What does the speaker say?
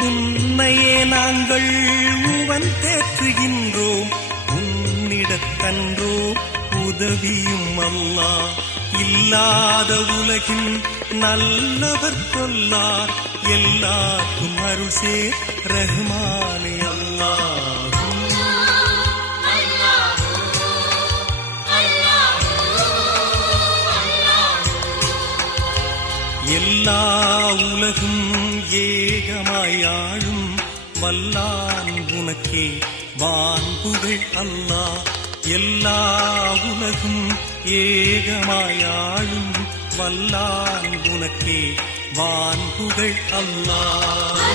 உன்னையே நாங்கள் உவன் தேற்றுகின்றோம். உன்னிடத்தன்றோ உதவியும் அல்லாஹ். இல்லாத உலகில் நல்லவர் கொல்லார். எல்லாருக்கும் அருள்சே ரஹ்மானே அல்லாஹ். எல்லா உலகும் ஏகமாயாழும் வல்லான் உனக்கே வான்புகள் அல்லாஹ். எல்லா உலகும் ஏகமாயாழும் வல்லான் உனக்கே வான்புகள் அல்லாஹ்.